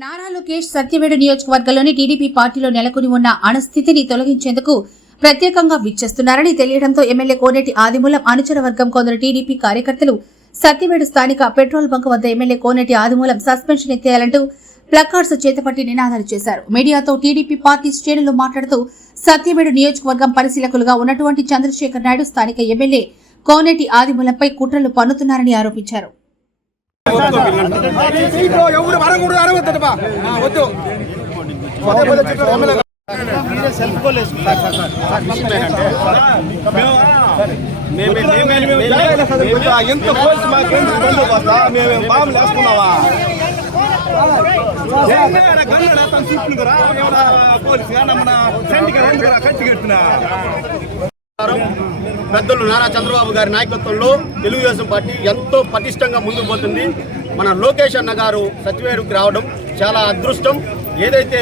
నారా లోకేష్ సత్యవేడు నియోజకవర్గంలోని టీడీపీ పార్టీలో నెలకొని ఉన్న అణస్థితిని తొలగించేందుకు ప్రత్యేకంగా విచ్చేస్తున్నారని తెలియడంతో ఎమ్మెల్యే కోనేటి ఆదిమూలం అనుచర వర్గం కొందరు టీడీపీ కార్యకర్తలు సత్యవేడు స్థానిక పెట్రోల్ బంక్ వద్ద ఎమ్మెల్యే కోనేటి ఆదిమూలం సస్పెన్షన్ ఎత్తేయాలంటూ ప్లకార్డ్స్ చేతపట్టి నినాదాలు చేశారు. మీడియాతో టీడీపీ పార్టీ శ్రేణులు మాట్లాడుతూ సత్యవేడు నియోజకవర్గం పరిశీలకులుగా ఉన్నటువంటి చంద్రశేఖర్ నాయుడు స్థానిక ఎమ్మెల్యే కోనేటి ఆదిమూలంపై కుట్రలు పన్నుతున్నారని ఆరోపించారు. సీట్లో ఎవరు వరకూడదు అరవద్దటపా వద్దు పదే పదే చెప్తారు ఎమ్మెల్యే ఎంత పోలీసు మాకేం బందోబస్తా మేము బాంబులు వేసుకున్నావా పెద్దలు నారా చంద్రబాబు గారి నాయకత్వంలో తెలుగుదేశం పార్టీ ఎంతో పటిష్టంగా ముందుకు పోతుంది. మన లోకేష్ అన్న గారు సచివేరుకి రావడం చాలా అదృష్టం. ఏదైతే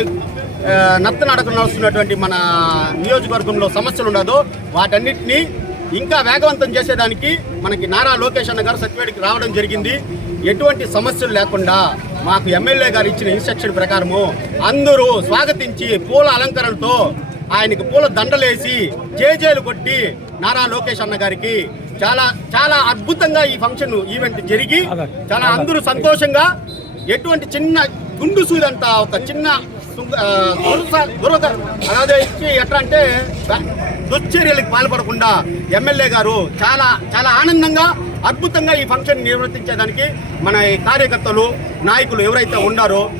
ఆ, నడుస్తున్నటువంటి మన నియోజకవర్గంలో సమస్యలు ఉండదో వాటన్నిటినీ ఇంకా వేగవంతం చేసేదానికి మనకి నారా లోకేష్ అన్న గారు సత్యవేడికి రావడం జరిగింది. ఎటువంటి సమస్యలు లేకుండా మాకు ఎమ్మెల్యే గారు ఇచ్చిన ఇన్స్ట్రక్షన్ ప్రకారము అందరూ స్వాగతించి పూల అలంకరణతో ఆయనకి పూల దండలేసి జేజేలు కొట్టి నారా లోకేష్ అన్న గారికి చాలా చాలా అద్భుతంగా ఈ ఫంక్షన్ ఈవెంట్ జరిగి చాలా అందరూ సంతోషంగా ఎటువంటి చిన్న గుండు సూదంత ఒక చిన్న దురద ఎట్లా అంటే దుశ్చర్యలకు పాల్పడకుండా ఎమ్మెల్యే గారు చాలా చాలా ఆనందంగా అద్భుతంగా ఈ ఫంక్షన్ నిర్వర్తించేదానికి మన కార్యకర్తలు నాయకులు ఎవరైతే ఉన్నారో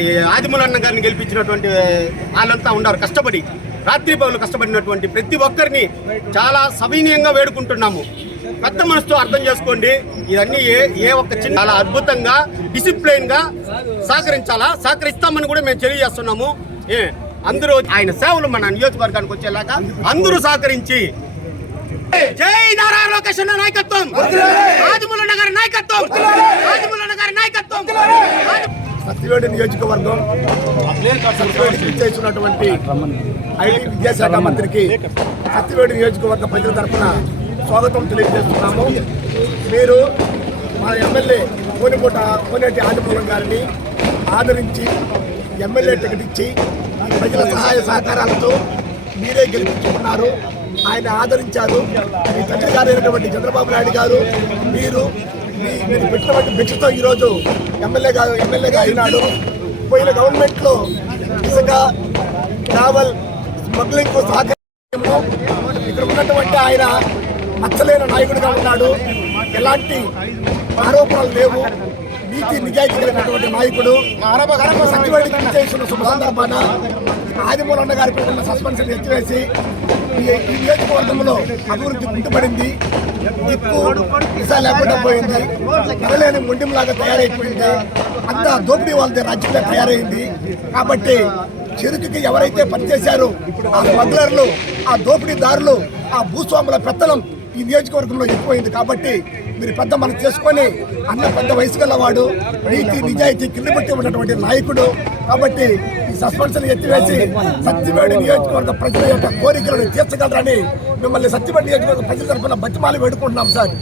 ఈ ఆదిమూలన్న గారిని గెలిపించినటువంటి వాళ్ళంతా ఉన్నారు కష్టపడి. రాత్రి పౌరులు కష్టపడినటువంటి ప్రతి ఒక్కరిని చాలా సవినీయంగా వేడుకుంటున్నాము. పెద్ద మనసుతో అర్థం చేసుకోండి. ఇవన్నీ ఏ ఏ ఒక్క చిన్న చాలా అద్భుతంగా డిసిప్లైన్గా సహకరించాలా? సహకరిస్తామని కూడా మేము తెలియజేస్తున్నాము. ఏ అందరూ ఆయన సేవలు మన నియోజకవర్గానికి వచ్చేలాగా అందరూ సహకరించి. జై నారాయణ లోకేష్ నాయకత్వం ఆదిమూలన్న గారి నాయకత్వం ఆదిమూలన్న గారి నాయకత్వం సత్యవేడు నియోజకవర్గం సత్యవేడికి ఇచ్చేసినటువంటి ఐటీ విద్యాశాఖ మంత్రికి సత్యవేడు నియోజకవర్గ ప్రజల తరఫున స్వాగతం తెలియజేస్తున్నాము. మీరు మా ఎమ్మెల్యే కోనిపూట కోనేటి ఆదిమూలం గారిని ఆదరించి ఎమ్మెల్యే టికెట్ ఇచ్చి ప్రజల సహాయ సహకారాలతో మీరే గెలిపించుకున్నారు. ఆయన ఆదరించారు. మీ తండ్రి గారు అయినటువంటి చంద్రబాబు నాయుడు గారు మీరు మీరు పెట్టినటువంటి భిక్షతో ఈరోజు ఎమ్మెల్యే గారు ఎమ్మెల్యేగా అయినాడు. పోయిన గవర్నమెంట్లో ఇసుక ట్రావెల్ స్మగ్లింగ్ సహకరించడంలో ఇక్కడ ఉన్నటువంటి ఆయన మచ్చలేని నాయకుడిగా ఉన్నాడు. ఎలాంటి ఆరోపణలు లేవు. నీతి నిజాయితీ కలిగినటువంటి నాయకుడు. సత్యవాడికి చేసిన శుభ సందర్భాన ఆదిమూలన్న గారికి ఉన్న సస్పెన్షన్ ఎత్తివేసి ఈ నియోజకవర్గంలో అభివృద్ధి కుంటుపడింది. దిక్కు దిశ లేకుండా పోయింది. ఎనలేని ముండింలాగా తయారైపోయింది. అంతా దోపిడీ వాళ్ళది రాజ్యంగా తయారైంది. కాబట్టి చెరుకుకి ఎవరైతే పనిచేశారో ఆ స్మగ్లర్లు ఆ దోపిడీదారులు ఆ భూస్వాముల పెత్తనం ఈ నియోజకవర్గంలో ఎక్కువైంది కాబట్టి మీరు పెద్ద మనసు చేసుకొని అన్న పెద్ద వయసు గలవాడు నీతి నిజాయితీ కింద పెట్టి ఉన్నటువంటి నాయకుడు. కాబట్టి ఈ సస్పెన్షన్ ఎత్తివేసి సత్యవేడు నియోజకవర్గ ప్రజల యొక్క కోరికలను తీర్చగలరని మిమ్మల్ని సత్యవేడు నియోజకవర్గ ప్రజల తరఫున బతిమాలు వేడుకుంటున్నాం సార్.